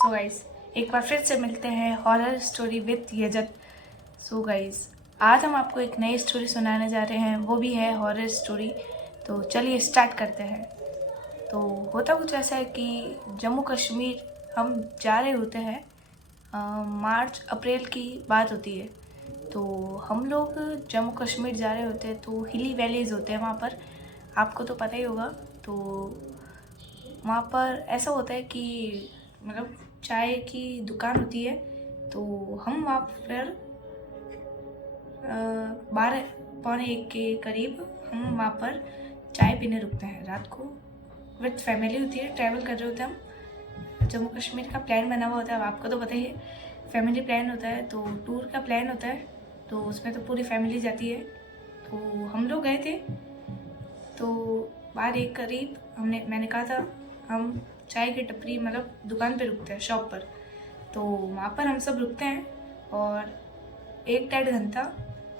So guys, एक बार फिर से मिलते हैं horror story with Yajat. So guys, आज हम आपको एक नई स्टोरी सुनाने जा रहे हैं, वो भी है हॉरर स्टोरी। तो चलिए स्टार्ट करते हैं। तो होता कुछ ऐसा है कि जम्मू कश्मीर हम जा रहे होते हैं। मार्च अप्रैल की बात होती है। तो हम लोग जम्मू कश्मीर जा रहे होते हैं, तो हिली वैलीज़ होते हैं वहाँ पर, आपको तो पता ही होगा। तो वहाँ पर ऐसा होता है कि मतलब चाय की दुकान होती है। तो हम वहाँ पर 12 पौने 1 के करीब हम वहाँ पर चाय पीने रुकते हैं रात को। विद फैमिली होती है, ट्रैवल कर रहे होते हैं हम। जम्मू कश्मीर का प्लान बना हुआ होता है, आपको तो पता ही है। फैमिली प्लान होता है, तो टूर का प्लान होता है, तो उसमें तो पूरी फैमिली जाती है। तो हम लोग गए थे। तो 12 1 करीब मैंने कहा था हम चाय की टपरी मतलब दुकान पे रुकते हैं, शॉप पर। तो वहाँ पर हम सब रुकते हैं और 1 1.5 घंटा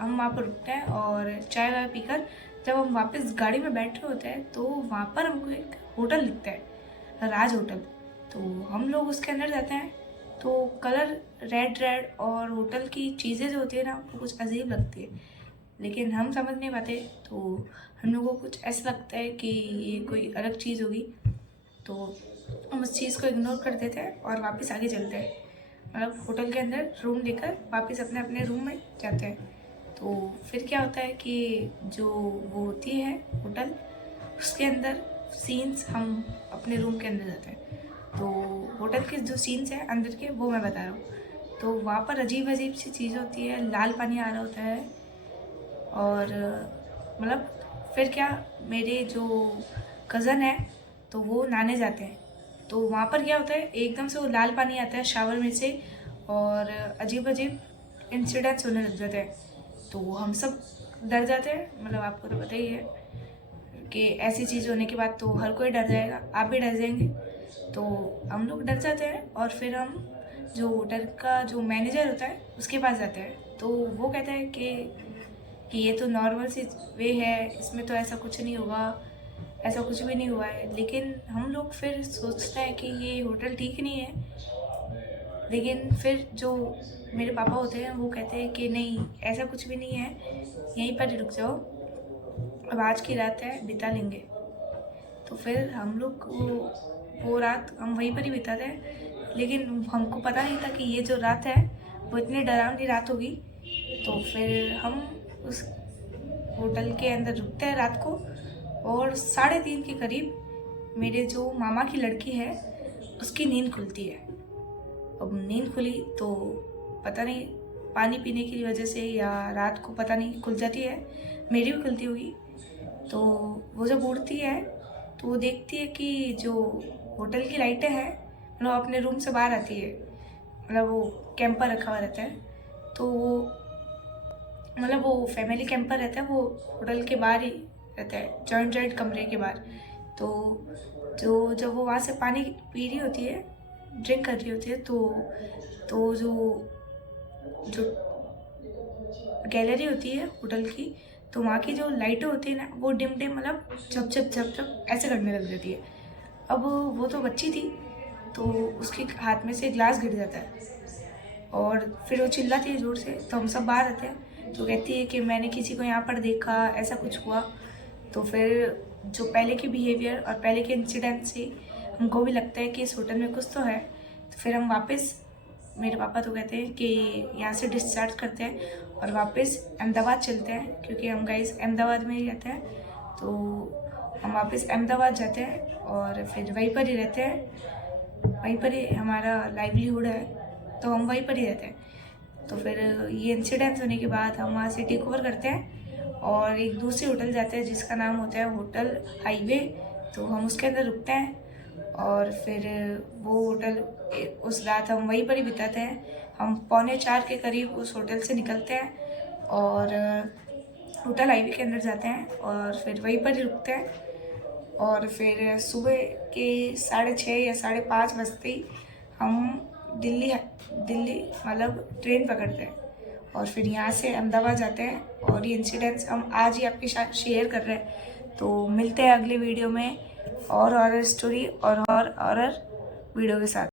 हम वहाँ पर रुकते हैं। और चाय वाय पीकर जब हम वापस गाड़ी में बैठ रहे होते हैं, तो वहाँ पर हमको एक होटल दिखता है, राज होटल। तो हम लोग उसके अंदर जाते हैं। तो कलर रेड रेड और होटल की चीज़ें जो होती है ना, वो कुछ अजीब लगती है, लेकिन हम समझ नहीं पाते। तो हम लोगों को कुछ ऐसा लगता है कि ये कोई अलग चीज़ होगी, तो हम उस चीज़ को इग्नोर कर देते हैं और वापस आगे चलते हैं। मतलब होटल के अंदर रूम लेकर वापस अपने अपने रूम में जाते हैं। तो फिर क्या होता है कि जो वो होती है होटल, उसके अंदर सीन्स हम अपने रूम के अंदर जाते हैं। तो होटल के जो सीन्स हैं अंदर के, वो मैं बता रहा हूँ। तो वहाँ पर अजीब अजीब सी चीज़ होती है, लाल पानी आ रहा होता है। और मतलब फिर क्या, मेरे जो कज़न है तो वो नहाने जाते हैं। तो वहाँ पर क्या होता है, एकदम से वो लाल पानी आता है शावर में से और अजीब अजीब इंसिडेंट्स होने लग जाते हैं। तो हम सब डर जाते हैं। मतलब आपको तो पता ही है कि ऐसी चीज़ होने के बाद तो हर कोई डर जाएगा, आप भी डर जाएंगे। तो हम लोग डर जाते हैं और फिर हम जो होटल का जो मैनेजर होता है उसके पास जाते हैं। तो वो कहता है कि ये तो नॉर्मल सी वे है, इसमें तो ऐसा कुछ नहीं होगा, ऐसा कुछ भी नहीं हुआ है। लेकिन हम लोग फिर सोचते हैं कि ये होटल ठीक नहीं है। लेकिन फिर जो मेरे पापा होते हैं वो कहते हैं कि नहीं, ऐसा कुछ भी नहीं है, यहीं पर ही रुक जाओ, अब आज की रात है, बिता लेंगे। तो फिर हम लोग वो रात हम वहीं पर ही बिताते हैं। लेकिन हमको पता नहीं था कि ये जो रात है वो इतनी डरावनी रात होगी। तो फिर हम उस होटल के अंदर रुकते हैं रात को। और 3:30 के करीब मेरे जो मामा की लड़की है उसकी नींद खुलती है। अब नींद खुली तो पता नहीं पानी पीने की वजह से या रात को पता नहीं खुल जाती है, मेरी भी खुलती होगी। तो वो जब उठती है तो वो देखती है कि जो होटल की लाइटें हैं मतलब अपने रूम से बाहर आती है। मतलब वो कैंपर रखा हुआ रहता है, तो वो मतलब वो फैमिली कैंपर रहता है, वो होटल के बाहर ही रहता है, जॉइंट जॉइंट कमरे के बाहर। तो जो जब वो वहाँ से पानी पी रही होती है, ड्रिंक कर रही होती है, तो जो गैलरी होती है होटल की, तो वहाँ की जो लाइटें होती है ना, वो डिम डिम मतलब झप झप झप झप ऐसे करने लग जाती है। अब वो तो बच्ची थी, तो उसके हाथ में से ग्लास गिर जाता है और फिर वो चिल्लाती है ज़ोर से। तो हम सब बाहर आते हैं, तो कहती है कि मैंने किसी को यहाँ पर देखा, ऐसा कुछ हुआ। तो फिर जो पहले के बिहेवियर और पहले के इंसिडेंट से हमको भी लगता है कि इस होटल में कुछ तो है। तो फिर हम वापस, मेरे पापा तो कहते हैं कि यहाँ से डिस्चार्ज करते हैं और वापस अहमदाबाद चलते हैं, क्योंकि हम गाइस अहमदाबाद में ही रहते हैं। तो हम वापस अहमदाबाद जाते हैं और फिर वहीं पर ही रहते हैं, वहीं पर ही हमारा लाइवलीहुड है, तो हम वहीं पर ही रहते हैं। तो फिर ये इंसिडेंट्स होने के बाद हम वहाँ से टेक ओवर करते हैं और एक दूसरे होटल जाते हैं जिसका नाम होता है होटल हाईवे। तो हम उसके अंदर रुकते हैं और फिर वो होटल, उस रात हम वहीं पर ही बिताते हैं। हम 3:45 के करीब उस होटल से निकलते हैं और होटल हाईवे के अंदर जाते हैं और फिर वहीं पर ही रुकते हैं। और फिर सुबह के 6:30 या 5:30 बजते ही हम दिल्ली मतलब ट्रेन पकड़ते हैं और फिर यहाँ से अहमदाबाद जाते हैं। और ये इंसिडेंट्स हम आज ही आपके साथ शेयर कर रहे हैं। तो मिलते हैं अगले वीडियो में और हॉरर स्टोरी और हॉरर वीडियो के साथ।